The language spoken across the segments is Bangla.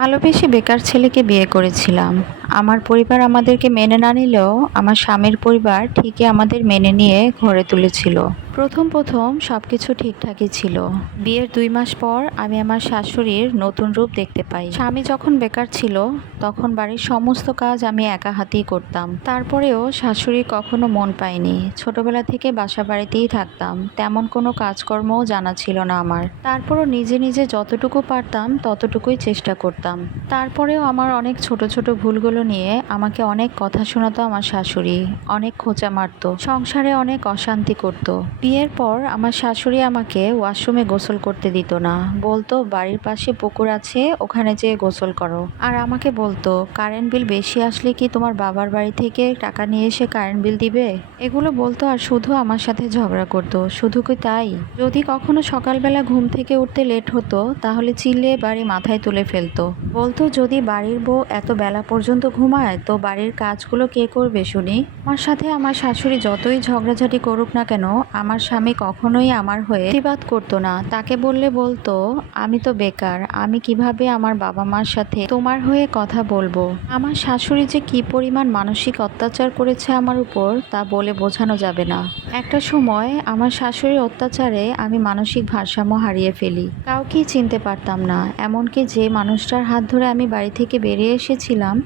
ভালোবেসে বেকার ছেলেকে বিয়ে করেছিলাম। আমার পরিবার আমাদেরকে মেনে না নিলেও আমার স্বামীর পরিবার ঠিকই আমাদের মেনে নিয়ে ঘরে তুলেছিল। প্রথম প্রথম সব কিছু ঠিকঠাকই ছিল। বিয়ের দুই মাস পর আমি আমার শাশুড়ির নতুন রূপ দেখতে পাই। স্বামী যখন বেকার ছিল, তখন বাড়ির সমস্ত কাজ আমি একা হাতেই করতাম। তারপরেও শাশুড়ি কখনো মন পায়নি। ছোটবেলা থেকে বাসা বাড়িতেই থাকতাম। তেমন কোনো কাজকর্মও জানা ছিল না আমার। তারপরও নিজে নিজে যতটুকু পারতাম, ততটুকুই চেষ্টা করতাম। তারপরেও আমার অনেক ছোট ছোট ভুলগুলো নিয়ে আমাকে অনেক কথা শোনাতো আমার শাশুড়ি। অনেক খোঁচা মারতো। সংসারে অনেক অশান্তি করত। বিয়ের পর আমার শাশুড়ি আমাকে ওয়াশরুমে গোসল করতে দিত না। বলতো, বাড়ির পাশে পুকুর আছে, ওখানে যেয়ে গোসল করো। আর আমাকে বলতো, কারেন্ট বিল বেশি আসলে কি তোমার বাবার বাড়ি থেকে টাকা নিয়ে এসে কারেন্ট বিল দিবে? এগুলো বলতো আর শুধু আমার সাথে ঝগড়া করতো। শুধু কি তাই? যদি কখনো সকালবেলা ঘুম থেকে উঠতে লেট হতো, তাহলে চিল্লে বাড়ি মাথায় তুলে ফেলতো। বলতো, যদি বাড়ির বউ এত বেলা পর্যন্ত ঘুমায়, তো বাড়ির কাজগুলো কে করবে শুনি? আমার সাথে আমার শাশুড়ি যতই ঝগড়াঝাটি করুক না কেন আমার স্বামী কখনোই আমার হয়ে প্রতিবাদ করতো না। তাকে বললে বলতো, আমি তো বেকার, আমি কীভাবে আমার বাবা মার সাথে তোমার হয়ে কথা বলব? আমার শাশুড়ি যে কি পরিমাণ মানসিক অত্যাচার করেছে আমার উপর, তা বলে বোঝানো যাবে না। একটা সময় আমার শাশুড়ির অত্যাচারে আমি মানসিক ভারসাম্য হারিয়ে ফেলি। কাউকেই চিনতে পারতাম না। এমনকি যে মানুষটার হাত ধরে আমি বাড়ি থেকে বেরিয়ে এসেছিলাম,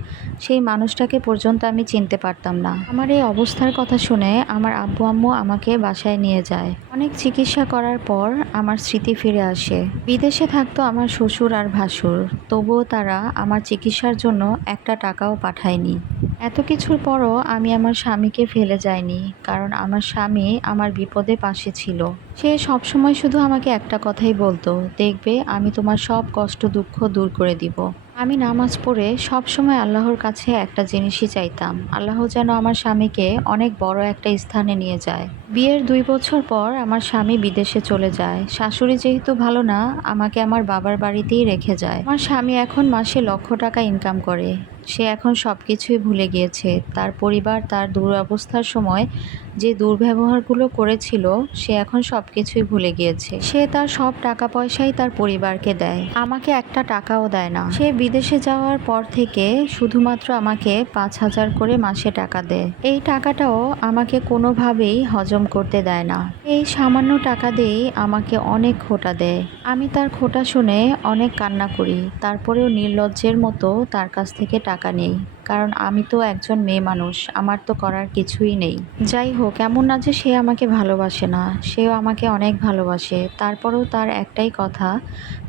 সেই মানুষটাকে পর্যন্ত আমি চিনতে পারতাম না। আমার এই অবস্থার কথা শুনে আমার আব্বু আম্মু আমাকে বাসায় নিয়ে যায়। অনেক চিকিৎসা করার পর আমার স্মৃতি ফিরে আসে। বিদেশে থাকতো আমার শ্বশুর আর ভাসুর। তবুও তারা আমার চিকিৎসার জন্য একটা টাকাও পাঠায়নি। এত কিছুর পরও আমি আমার স্বামীকে ফেলে যাইনি, কারণ আমার স্বামী আমার বিপদে পাশে ছিল। সে সবসময় শুধু আমাকে একটা কথাই বলতো, দেখবে, আমি তোমার সব কষ্ট, দুঃখ দূর করে দিব। আমি নামাজ পড়ে সব সময় আল্লাহর কাছে একটা জিনিসই চাইতাম। আল্লাহ যেন আমার স্বামীকে অনেক বড় একটা স্থানে নিয়ে যায়। বিয়ের দুই বছর পর আমার স্বামী বিদেশে চলে যায়। শাশুড়ি যেহেতু ভালো না, আমাকে আমার বাবার বাড়িতেই রেখে যায়। আমার স্বামী এখন মাসে লক্ষ টাকা ইনকাম করে। সে এখন সব কিছুই ভুলে গিয়েছে। তার পরিবার, তার দুরবস্থার সময় যে দুর্ব্যবহারগুলো করেছিল, সে এখন সব কিছুই ভুলে গিয়েছে। সে তার সব টাকা পয়সাই তার পরিবারকে দেয়। আমাকে একটা টাকাও দেয় না। সে বিদেশে যাওয়ার পর থেকে শুধুমাত্র আমাকে পাঁচ হাজার করে মাসে টাকা দেয়। এই টাকাটাও আমাকে কোনোভাবেই হজম করতে দেয় না। এই সামান্য টাকা দিয়েই আমাকে অনেক খোটা দেয়। আমি তার খোটা শুনে অনেক কান্না করি, তারপরেও নির্লজ্জের মতো তার কাছ থেকে টাকা নেই। কারণ আমি তো একজন মেয়ে মানুষ, আমার তো করার কিছুই নেই। যাই হোক, এমন না যে সে আমাকে ভালোবাসে না, সেও আমাকে অনেক ভালোবাসে। তারপরেও তার একটাই কথা,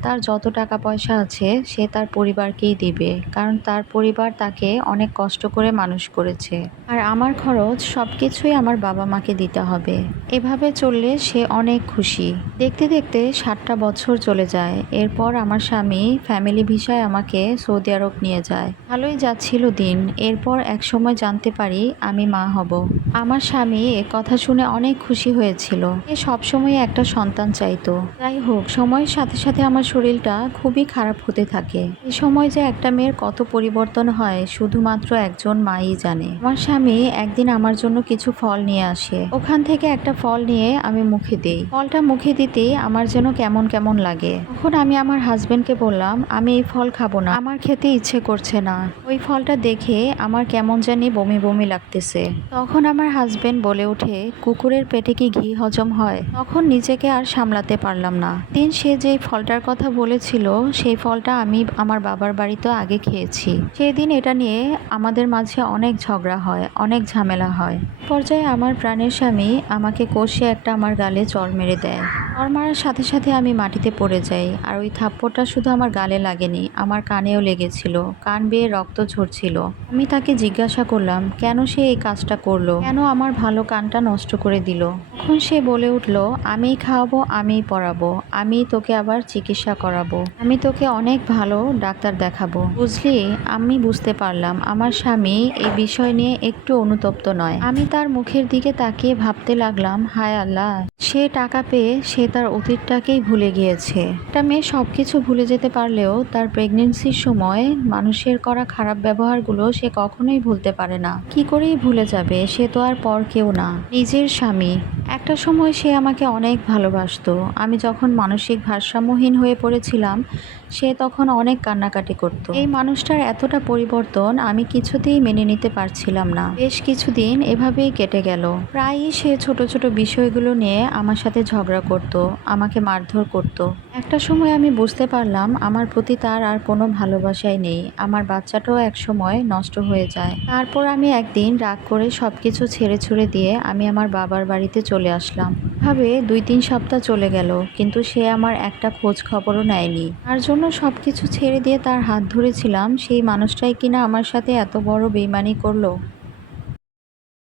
তার যত টাকা পয়সা আছে, সে তার পরিবারকেই দিবে, কারণ তার পরিবার তাকে অনেক কষ্ট করে মানুষ করেছে। আর আমার খরচ সব কিছুই আমার বাবা মাকে দিতে হবে। এভাবে চললে সে অনেক খুশি। দেখতে দেখতে সাতটা বছর চলে যায়, এরপর আমার স্বামী ফ্যামিলি ভিসায় আমাকে সৌদি আরব নিয়ে যায়। ভালোই যাচ্ছিল দিন। এরপর এক সময় জানতে পারি আমি মা হব। আমার স্বামী এ কথা শুনে অনেক খুশি হয়েছিল। সে সবসময় একটা সন্তান চাইতো। যাই হোক, সময়ের সাথে সাথে আমার শরীরটা খুবই খারাপ হতে থাকে। এই সময় যে একটা মেয়ের কত পরিবর্তন হয়, শুধুমাত্র একজন মাই জানে। আমার স্বামী একদিন আমার জন্য কিছু ফল নিয়ে আসে। ওখান থেকে একটা ফল নিয়ে আমি মুখে দিই। ফলটা মুখে দিতে আমার যেন কেমন কেমন লাগে। তখন আমি আমার হাজবেন্ডকে বললাম, আমি এই ফল খাব না। আমার খেতে ইচ্ছে করছে না। ওই ফলটা দেখে আমার কেমন জানি বমি বমি লাগতেছে। তখন আমার হাজবেন্ড বলে ওঠে, কুকুরের পেটে কি ঘি হজম হয়? তখন নিজেকে আর সামলাতে পারলাম না। দিন সে যে ফলটার কথা বলেছিল, সেই ফলটা আমি আমার বাবার বাড়িতে আগে খেয়েছি। সেই দিন এটা নিয়ে আমাদের মাঝে অনেক ঝগড়া হয়, অনেক ঝামেলা হয়। পর্যায়ে আমার প্রাণের স্বামী আমাকে কষে একটা আমার গালে চর মেরে দেয়। চর মারার সাথে সাথে আমি মাটিতে পড়ে যাই, আর ওই থাপ্পড়টা শুধু আমার গালে লাগেনি, আমার কানেও লেগেছিল, কান বেয়ে রক্ত ঝরছিল। আমি তাকে জিজ্ঞাসা করলাম, কেন সে এই কাজটা করল? কেন আমার ভালো কানটা নষ্ট করে দিল? তখন সে বলে উঠল আমিই খাওয়াবো, আমিই পড়াবো আমি তোকে আবার চিকিৎসা করাবো, আমি তোকে অনেক ভালো ডাক্তার দেখাবো। বুঝলি? আমি বুঝতে পারলাম, আমার স্বামী এই বিষয় নিয়ে একটু অনুতপ্ত নয়। আমি তার মুখের দিকে তাকিয়ে ভাবতে লাগলাম, হায় আল্লাহ, সে টাকা পেয়ে সে তার অতীতটাকেই ভুলে গিয়েছে। একটা মেয়ে সব কিছু ভুলে যেতে পারলেও তার প্রেগনেন্সির সময় মানুষের করা খারাপ ব্যবহারগুলো সে কখনোই ভুলতে পারে না। কি করেই ভুলে যাবে সে তো আর পর কেউ না। নিজের স্বামী। একটা সময় সে আমাকে অনেক ভালোবাসত। আমি যখন মানসিক ভারসাম্যহীন হয়ে পড়েছিলাম সে তখন অনেক কান্নাকাটি করত। এই মানুষটার এতটা পরিবর্তন আমি কিছুতেই মেনে নিতে পারছিলাম না। বেশ কিছুদিন এভাবেই কেটে গেল। প্রায়ই সে ছোট ছোট বিষয়গুলো নিয়ে আমার সাথে ঝগড়া করত, আমাকে মারধর করত। একটা সময় আমি বুঝতে পারলাম আমার প্রতি তার আর কোনো ভালোবাসাই নেই। আমার বাচ্চাটাও এক সময় নষ্ট হয়ে যায়। তারপর আমি একদিন রাগ করে সব কিছু ছেড়ে ছুড়ে দিয়ে আমি আমার বাবার বাড়িতে চলে আসলাম। ভাবে দুই তিন সপ্তাহ চলে গেল, কিন্তু সে আমার একটা খোঁজ খবরও নেয়নি। তার জন্য সব কিছু ছেড়ে দিয়ে তার হাত ধরেছিলাম, সেই মানুষটাই কিনা আমার সাথে এত বড় বেইমানি করল?